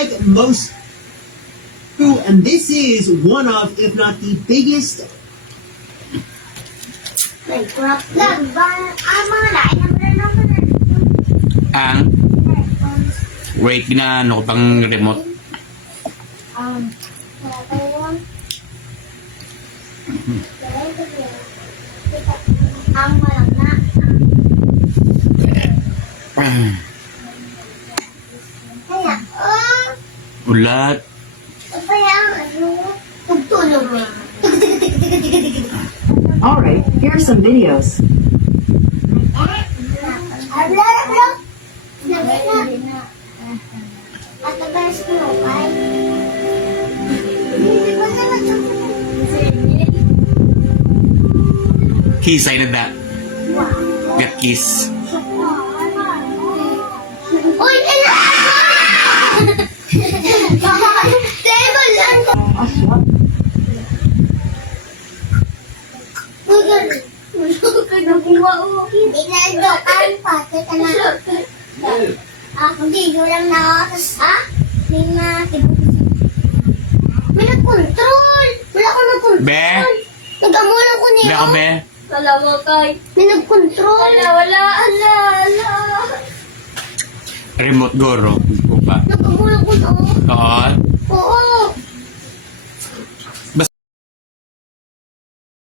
unlike most food, and this is one of, if not the biggest. Ang wait, ginaano ko pang remote. Ang malagna. Kaya, Ulat. kaya ano, tugtulog mo. Alright, here are some videos. At the best mo, okay? Hindi ko na Kiss, I did that. Get kiss. Uy, ina! Table lang. Pinagdokan pa. Teka na. Hindi, lang na ako. May may nag-control. Wala akong nag-control. Be? Nag-amulan ko niya. Be ako, be? Wala mo kay. May nag-control. Wala. Remote goro. Ko pa. Nag-amulan ko na. Oo. Oo.